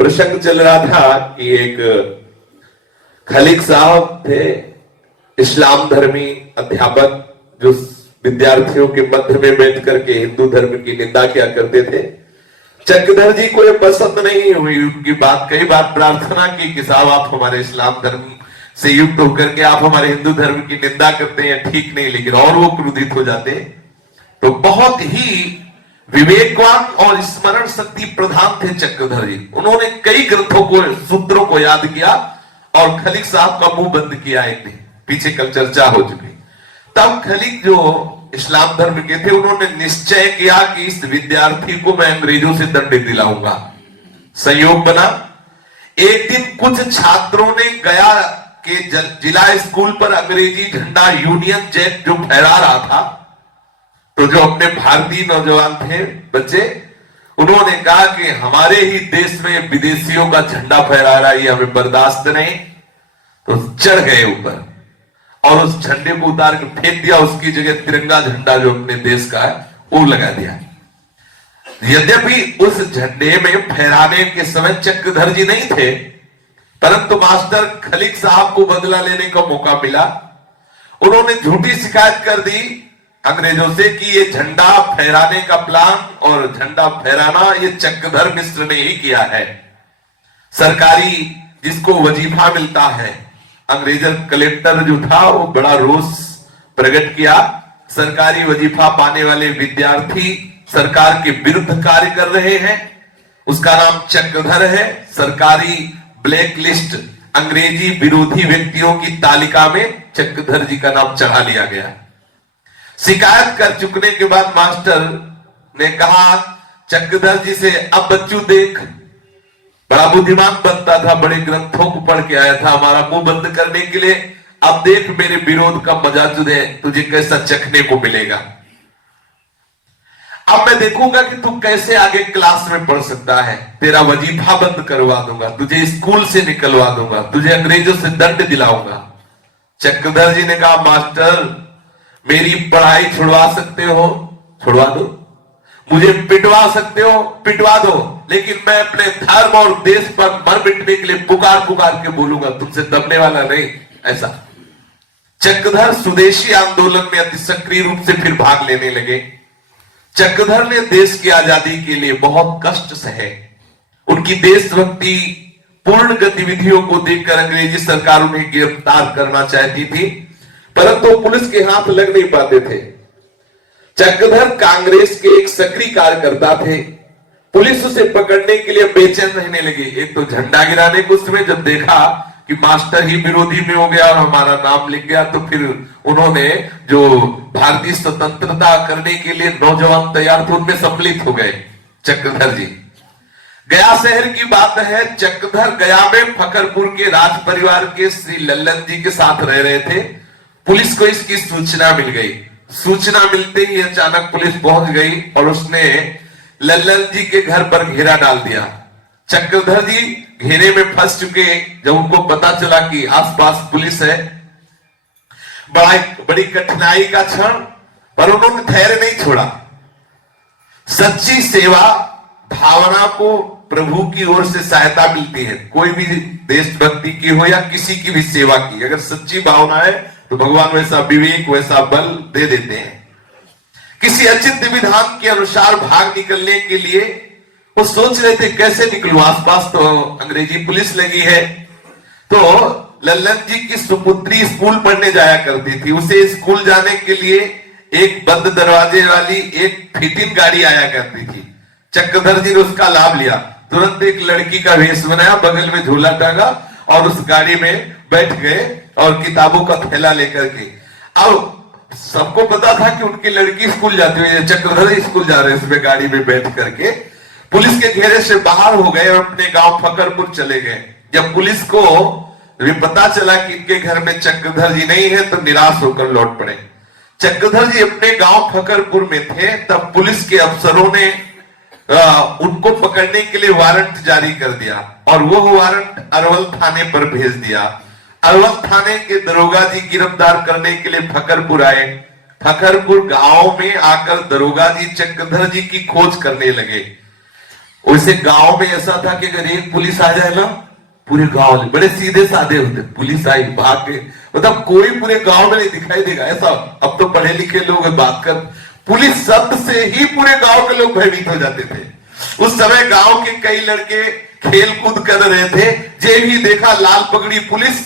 प्रसंग चल रहा था कि एक खलीक साहब थे, इस्लाम धर्मी अध्यापक, जो विद्यार्थियों के मध्य में बैठ करके हिंदू धर्म की निंदा किया करते थे। चक्रधर जी को यह पसंद नहीं हुई उनकी बात। कई बार प्रार्थना की कि साहब आप हमारे इस्लाम धर्म से युक्त होकर के आप हमारे हिंदू धर्म की निंदा करते हैं, ठीक नहीं। लेकिन और वो क्रोधित हो जाते। तो बहुत ही विवेकवान और स्मरण शक्ति प्रधान थे चक्रधर जी। उन्होंने कई ग्रंथों को, सूत्रों को याद किया और खलीक साहब का मुंह बंद किया एक दिन। पीछे कल चर्चा हो चुकी। तब खलीक जो इस्लाम धर्म के थे, उन्होंने निश्चय किया कि इस विद्यार्थी को मैं अंग्रेजों से दंड दिलाऊंगा। संयोग बना, एक दिन कुछ छात्रों ने गया के जिला स्कूल पर अंग्रेजी झंडा यूनियन जैक जो फहरा रहा था, तो जो अपने भारतीय नौजवान थे बच्चे, उन्होंने कहा कि हमारे ही देश में विदेशियों का झंडा फहरा रहा है, ये हमें बर्दाश्त नहीं। तो चढ़ गए ऊपर और उस झंडे को उतार के फेंक दिया। उसकी जगह तिरंगा झंडा जो अपने देश का है वो लगा दिया। यद्यपि उस झंडे में फहराने के समय चक्रधर जी नहीं थे, परंतु मास्टर खलीक साहब को बदला लेने का मौका मिला। उन्होंने झूठी शिकायत कर दी अंग्रेजों से कि ये झंडा फहराने का प्लान और झंडा फहराना ये चक्रधर मिश्र ने ही किया है। सरकारी जिसको वजीफा मिलता है, अंग्रेज कलेक्टर जो था वो बड़ा रोष प्रकट किया। सरकारी वजीफा पाने वाले विद्यार्थी सरकार के विरुद्ध कार्य कर रहे हैं, उसका नाम चक्रधर है। सरकारी ब्लैक लिस्ट, अंग्रेजी विरोधी व्यक्तियों की तालिका में चक्रधर जी का नाम चढ़ा लिया गया। शिकायत कर चुकने के बाद मास्टर ने कहा चक्रधर जी से, अब बच्चू देख, बड़ा बुद्धिमान बनता था, बड़े ग्रंथों को पढ़ के आया था हमारा मुंह बंद करने के लिए। अब देख मेरे विरोध का मजा तुझे कैसा चखने को मिलेगा। अब मैं देखूंगा कि तू कैसे आगे क्लास में पढ़ सकता है। तेरा वजीफा बंद करवा दूंगा, तुझे स्कूल से निकलवा दूंगा, तुझे अंग्रेजों से दंड दिलाऊंगा। चक्रधर जी ने कहा मास्टर, मेरी पढ़ाई छुड़वा सकते हो, छुड़वा दो। मुझे पिटवा सकते हो, पिटवा दो। लेकिन मैं अपने धर्म और देश पर मर मिटने के लिए पुकार पुकार के बोलूंगा, तुमसे दबने वाला नहीं। ऐसा चक्रधर स्वदेशी आंदोलन में अति सक्रिय रूप से फिर भाग लेने लगे। चक्रधर ने देश की आजादी के लिए बहुत कष्ट सहे। उनकी देशभक्ति पूर्ण गतिविधियों को देखकर अंग्रेजी सरकार उन्हें गिरफ्तार करना चाहती थी, परंतु पुलिस के हाथ लग नहीं पाते थे। चक्रधर कांग्रेस के एक सक्रिय कार्यकर्ता थे। पुलिस उसे पकड़ने के लिए बेचैन रहने लगी। एक तो झंडा गिराने को उसमें जब देखा कि मास्टर ही विरोधी में हो गया और हमारा नाम लिख गया, तो फिर उन्होंने जो भारतीय स्वतंत्रता करने के लिए नौजवान तैयार थे उनमें सम्मिलित हो गए चक्रधर जी। गया शहर की बात है, चक्रधर गया में फकरपुर के राज परिवार के श्री लल्लन जी के साथ रह रहे थे। पुलिस को इसकी सूचना मिल गई। सूचना मिलते ही अचानक पुलिस पहुंच गई और उसने लल्लन जी के घर पर घेरा डाल दिया। चक्रधर जी घेरे में फंस चुके। जब उनको पता चला कि आसपास पुलिस है, बड़ी कठिनाई का क्षण, पर उन्होंने धैर्य नहीं छोड़ा। सच्ची सेवा भावना को प्रभु की ओर से सहायता मिलती है। कोई भी देशभक्ति की हो या किसी की भी सेवा की, अगर सच्ची भावना है तो भगवान वैसा विवेक, वैसा बल दे देते हैं। किसी अचिंत्य विधान के अनुसार भाग निकलने के लिए वो सोच रहे थे कैसे निकलूं, आसपास तो अंग्रेजी पुलिस लगी है। तो लल्लन जी की सुपुत्री स्कूल पढ़ने जाया करती थी। उसे स्कूल जाने के लिए एक बंद दरवाजे वाली एक फिटिंग गाड़ी आया करती थी। चक्रधर जी ने उसका लाभ लिया। तुरंत एक लड़की का वेश बनाया, बगल में झूला टांगा और उस गाड़ी में बैठ गए और किताबों का थैला लेकर के। अब सबको पता था कि उनकी लड़की स्कूल जाती हुई, चक्रधर स्कूल जा रहे हैं उसमें गाड़ी में बैठ करके। पुलिस के घेरे से बाहर हो गए और अपने गांव फकरपुर चले गए। जब पुलिस को भी पता चला कि इनके घर में चक्रधर जी नहीं है तो निराश होकर लौट पड़े। चक्रधर जी अपने गांव फकरपुर में थे, तब पुलिस के अफसरों ने उनको पकड़ने के लिए वारंट जारी कर दिया और वो वारंट अरवल थाने पर भेज दिया। अरवल थाने के दरोगा जी गिरफ्तार करने के लिए फकरपुर आए। फकरपुर गांव में आकर दरोगा जी चक्रधर जी की खोज करने लगे। वैसे गांव में ऐसा था कि अगर एक पुलिस आ जाए ना, पूरे गांव में बड़े सीधे साधे होते, पुलिस आई भाग के, मतलब कोई पूरे गांव में नहीं दिखाई देगा ऐसा। अब तो पढ़े लिखे लोग बात कर, पुलिस शब्द से ही पूरे गांव के लोग भयभीत हो जाते थे। उस समय गांव के कई लड़के खेल कूद कर रहे थे, जे भी देखा लाल पगड़ी पुलिस,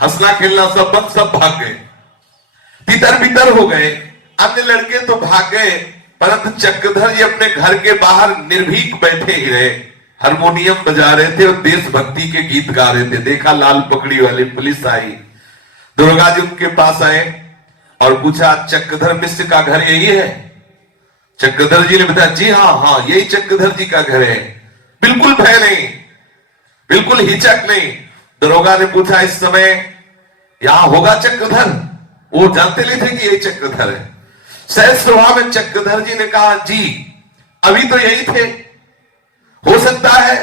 हंसना खेलना सब बंद, सब भाग गए, तितर बितर हो गए। अन्य लड़के तो भाग गए, परंतु चक्रधर जी अपने घर के बाहर निर्भीक बैठे ही रहे, हारमोनियम बजा रहे थे और देशभक्ति के गीत गा रहे थे। देखा लाल पगड़ी वाली पुलिस आई, दुर्गा जी उनके पास आए और पूछा चक्रधर मिश्र का घर यही है? चक्रधर जी ने बताया जी हाँ हाँ यही चक्रधर जी का घर है। बिल्कुल भय नहीं, बिल्कुल हिचक नहीं। दरोगा ने पूछा इस समय यहां होगा चक्रधर? वो जानते नहीं थे कि यही चक्रधर है। सहज स्वभाव में चक्रधर जी ने कहा जी अभी तो यही थे, हो सकता है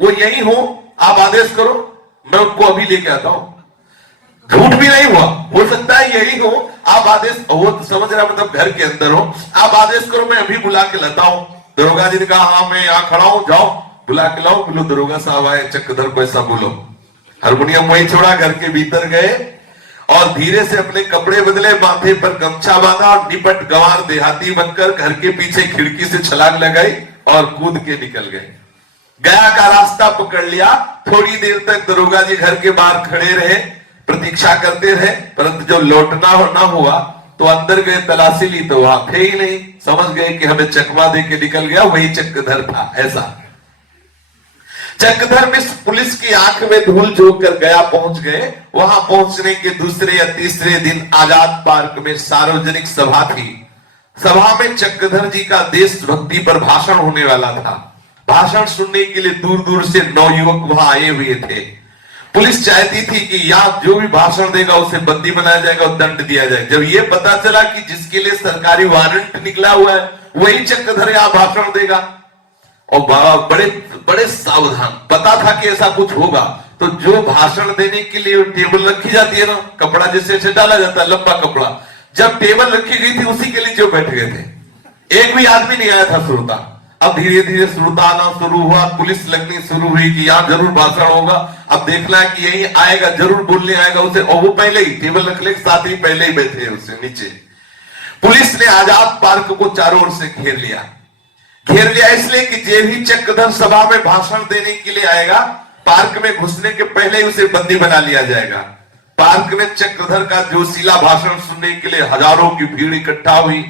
वो यही हो, आप आदेश करो मैं उनको अभी लेके आता हूं। झूठ भी नहीं हुआ, हो सकता है यही हो, आप आदेश, वो समझ रहा मतलब घर के अंदर हो, आप आदेश करो मैं अभी बुला के लाता हूं। दरोगा जी ने कहा हाँ मैं यहां खड़ा हूं, जाओ बुला के लाओ। बोलो दरोगा साहब आए, चक्रधर को ऐसा बोलो। हारमोनियम वहीं छोड़ा, घर के भीतर गए और धीरे से अपने कपड़े बदले, माथे पर गमछा बांधा और निपट गंवार देहाती बनकर घर के पीछे खिड़की से छलांग लगाई और कूद के निकल गए। गया का रास्ता पकड़ लिया। थोड़ी देर तक दरोगा जी घर के बाहर खड़े रहे, प्रतीक्षा करते रहे, परंतु जब लौटना ना हुआ तो अंदर गए, तलाशी ली तो वहां थे ही नहीं। समझ गए कि हमें चकमा दे के निकल गया, वही चक्रधर था। ऐसा चक्रधर मिश्र पुलिस की आंख में धूल झोंक कर गया पहुंच गए। वहां पहुंचने के दूसरे या तीसरे दिन आजाद पार्क में सार्वजनिक सभा थी। सभा में चक्रधर जी का देशभक्ति पर भाषण होने वाला था। भाषण सुनने के लिए दूर दूर से नवयुवक वहां आए हुए थे। पुलिस चाहती थी कि यहाँ जो भी भाषण देगा उसे बंदी बनाया जाएगा और दंड दिया जाए। जब ये पता चला कि जिसके लिए सरकारी वारंट निकला हुआ है वही चक्रधर यहाँ भाषण देगा, और बड़े बड़े सावधान, पता था कि ऐसा कुछ होगा, तो जो भाषण देने के लिए टेबल रखी जाती है ना, कपड़ा जैसे ऐसे डाला जाता है, लंबा कपड़ा, जब टेबल रखी गई थी उसी के लिए जो बैठ गए थे, एक भी आदमी नहीं आया था श्रोता। अब धीरे धीरे श्रोता आना शुरू हुआ, पुलिस लगनी शुरू हुई कि यहाँ जरूर भाषण होगा, अब देखना है कि यही आएगा, जरूर बोलने आएगा उसे, और वो पहले ही टेबल रखने के साथ ही पहले ही बैठे उससे नीचे। पुलिस ने आजाद पार्क को चारों ओर से घेर लिया इसलिए कि जे भी चक्रधर सभा में भाषण देने के लिए आएगा, पार्क में घुसने के पहले ही उसे बंदी बना लिया जाएगा। पार्क में चक्रधर का जोशीला भाषण सुनने के लिए हजारों की भीड़ इकट्ठा हुई।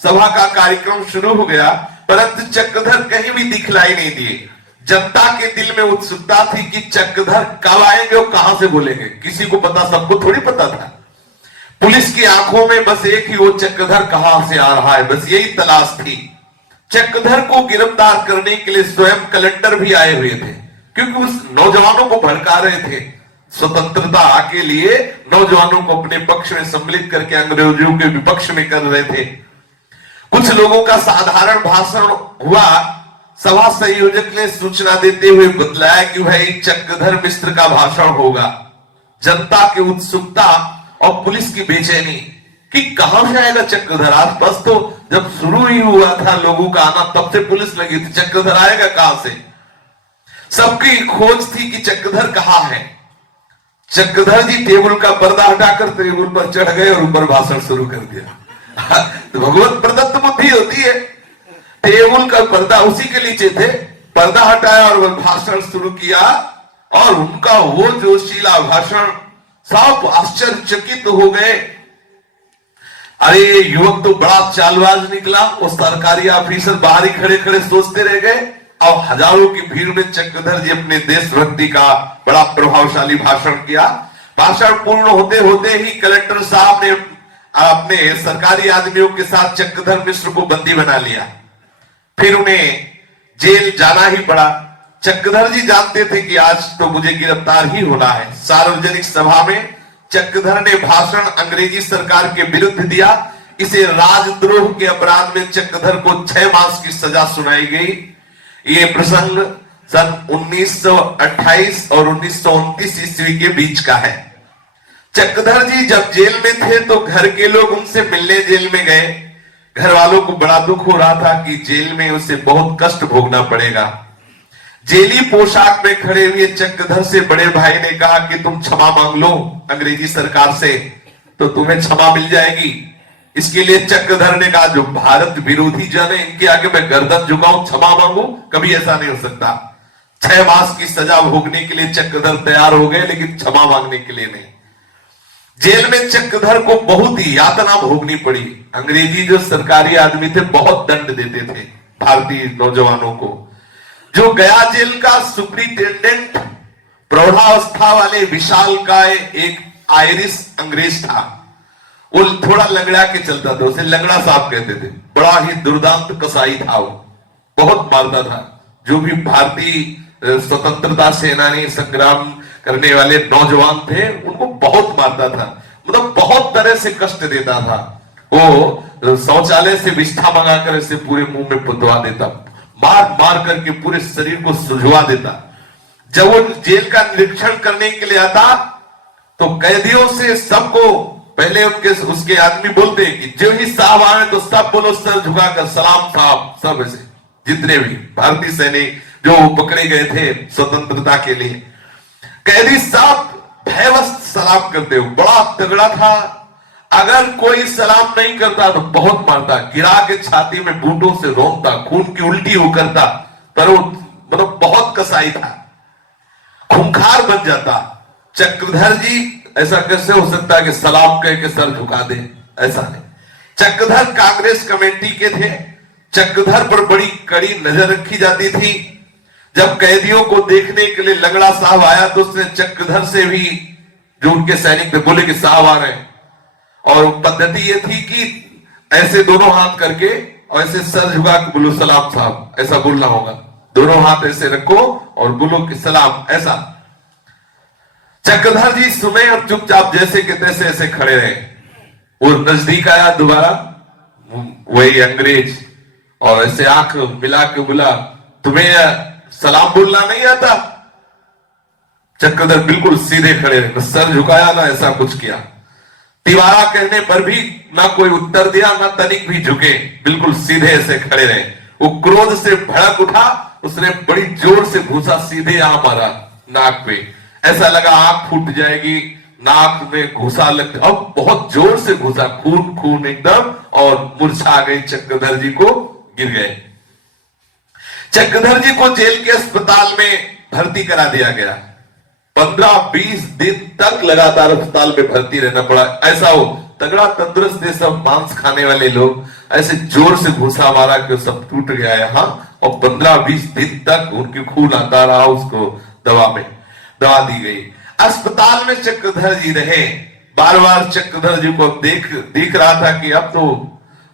सभा का कार्यक्रम शुरू हो गया, परंतु चक्रधर कहीं भी दिखलाई नहीं दिए। जनता के दिल में उत्सुकता थी कि चक्रधर कब आएंगे और कहां से बोलेंगे। किसी को पता, सबको थोड़ी पता था। पुलिस की आंखों में बस एक ही, वो चक्रधर कहां से आ रहा है, बस यही तलाश थी। चक्रधर को गिरफ्तार करने के लिए स्वयं कलेक्टर भी आए हुए थे, क्योंकि उस नौजवानों को भड़का रहे थे। स्वतंत्रता के लिए नौजवानों को अपने पक्ष में सम्मिलित करके अंग्रेजों के विपक्ष में कर रहे थे। कुछ लोगों का साधारण भाषण हुआ। सभा संयोजक ने सूचना देते हुए बतलाया कि भाई चक्रधर मिश्र का भाषण होगा। जनता की उत्सुकता और पुलिस की बेचैनी कि कहां से आएगा चक्रधर। आसपास तो जब शुरू ही हुआ था लोगों का आना, तब से पुलिस लगी थी, चक्रधर आएगा कहां से। सबकी खोज थी कि चक्रधर कहां है। चक्रधर जी टेबल का पर्दा हटाकर टेबल पर चढ़ गए और ऊपर भाषण शुरू कर दिया। तो भगवत प्रदत्त बुद्धि होती है। टेबल का पर्दा उसी के नीचे थे, पर्दा हटाया और वह भाषण शुरू किया, और उनका वो जोशीला भाषण, सब आश्चर्यचकित हो गए। अरे ये युवक तो बड़ा चालबाज निकला। वो सरकारी ऑफिसर बाहर ही खड़े खड़े सोचते रह गए, और हजारों की भीड़ में चक्रधर जी अपने देशभक्ति का बड़ा प्रभावशाली भाषण किया। भाषण पूर्ण होते होते ही कलेक्टर साहब ने अपने सरकारी आदमियों के साथ चक्रधर मिश्र को बंदी बना लिया। फिर उन्हें जेल जाना ही पड़ा। चक्रधर जी जानते थे कि आज तो मुझे गिरफ्तार ही होना है। सार्वजनिक सभा में चक्रधर ने भाषण अंग्रेजी सरकार के विरुद्ध दिया। इसे राजद्रोह के अपराध में चक्रधर को 6 मास की सजा सुनाई गई। ये प्रसंग सन 1928 और 1929 ईस्वी के बीच का है। चक्रधर जी जब जेल में थे तो घर के लोग उनसे मिलने जेल में गए। घर वालों को बड़ा दुख हो रहा था कि जेल में उसे बहुत कष्ट भोगना पड़ेगा। जेली पोशाक में खड़े हुए चक्रधर से बड़े भाई ने कहा कि तुम क्षमा मांग लो अंग्रेजी सरकार से, तो तुम्हें क्षमा मिल जाएगी। इसके लिए चक्रधर ने कहा जो भारत विरोधी जन है इनके आगे मैं गर्दन झुकाऊं, क्षमा मांगू, कभी ऐसा नहीं हो सकता। 6 मास की सजा भोगने के लिए चक्रधर तैयार हो गए, लेकिन क्षमा मांगने के लिए नहीं। जेल में चक्रधर को बहुत ही यातना भोगनी पड़ी। अंग्रेजी जो सरकारी आदमी थे बहुत दंड देते थे भारतीय नौजवानों को। जो गया जेल का सुप्रिंटेंडेंट प्रौढ़ावस्था वाले विशाल का एक आयरिश अंग्रेज था, वो थोड़ा लंगड़ा के चलता था, उसे लंगड़ा साहब कहते थे। बड़ा ही दुर्दांत कसाई था, वो बहुत मारता था। जो भी भारतीय स्वतंत्रता सेनानी संग्राम करने वाले नौजवान थे उनको बहुत मारता था, मतलब बहुत तरह से कष्ट देता था। वो शौचालय से विष्ठा मंगाकर इसे पूरे मुंह में पुतवा देता, मार मार करके पूरे शरीर को सुझवा देता। जब वो जेल का निरीक्षण करने के लिए आता तो कैदियों से सबको पहले उसके आदमी बोलते हैं कि जो ही साहब आए तो सब बोलो सर झुकाकर सलाम साहब, सब ऐसे जितने भी भारतीय सैनिक जो पकड़े गए थे स्वतंत्रता के लिए, कैदी साहब भयवश सलाम करते हो। बड़ा तगड़ा था, अगर कोई सलाम नहीं करता तो बहुत मारता, गिरा के छाती में बूटों से रोकता, खून की उल्टी हो करता। पर वो मतलब बहुत कसाई था, खूंखार बन जाता। चक्रधर जी ऐसा कैसे हो सकता है कि सलाम कह के सर झुका दे, ऐसा नहीं। चक्रधर कांग्रेस कमेटी के थे, चक्रधर पर बड़ी कड़ी नजर रखी जाती थी। जब कैदियों को देखने के लिए लंगड़ा साहब आया तो उसने चक्रधर से भी, जो उनके सैनिक थे, बोले कि साहब आ रहे हैं। और पद्धति ये थी कि ऐसे दोनों हाथ करके और ऐसे सर झुका के बोलो सलाम साहब, ऐसा बोलना होगा। दोनों हाथ ऐसे रखो और बोलो कि सलाम, ऐसा। चक्रधर जी सुने और चुपचाप जैसे के तैसे ऐसे खड़े रहे। और नजदीक आया दोबारा वही अंग्रेज और ऐसे आंख मिला के बोला तुम्हें सलाम बोलना नहीं आता? चक्रधर बिल्कुल सीधे खड़े रहे, सर झुकाया ना ऐसा कुछ किया। तिवारा कहने पर भी ना कोई उत्तर दिया, ना तनिक भी झुके, बिल्कुल सीधे ऐसे खड़े रहे। वो क्रोध से भड़क उठा, उसने बड़ी जोर से घूसा सीधे यहां मारा नाक पे, ऐसा लगा आंख फूट जाएगी। नाक में घुसा लग, अब बहुत जोर से घुसा, खून खून एकदम, और मूर्छा गई, चक्रधर जी को गिर गए। चक्रधर जी को जेल के अस्पताल में भर्ती करा दिया गया। 15-20 दिन तक लगातार अस्पताल में भर्ती रहना पड़ा। ऐसा हो तगड़ा तंदुरुस्त है, सब मांस खाने वाले लोग, ऐसे जोर से घुसा मारा कि सब टूट गया यहाँ। और 15-20 दिन तक उनकी खून आता रहा, उसको दवा दी गई। अस्पताल में चक्रधर जी रहे। बार बार चक्रधर जी को देख रहा था कि अब तो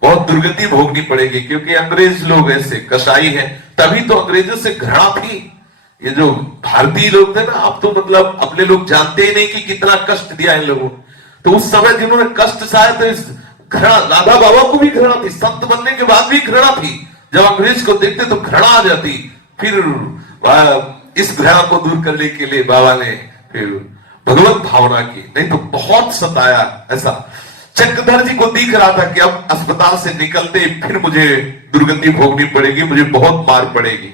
बहुत दुर्गति भोगनी पड़ेगी, क्योंकि अंग्रेज लोग ऐसे कसाई हैं। तभी तो अंग्रेजों से घृणा थी। ये जो भारतीय लोग थे ना, अब तो मतलब अपने लोग जानते ही नहीं कि कितना कष्ट दिया इन लोगों। तो उस समय जिन्होंने कष्ट सहाय, तो इस घृणा, राधा बाबा को भी घृणा थी, संत बनने के बाद भी घृणा थी। जब अंग्रेज को देखते तो घृणा आ जाती। फिर इस घृणा को दूर करने के लिए बाबा ने फिर भगवत भावना की, नहीं तो बहुत सताया। ऐसा चक्रधर जी को दिख रहा था कि अब अस्पताल से निकलते फिर मुझे दुर्गति भोगनी पड़ेगी, मुझे बहुत मार पड़ेगी।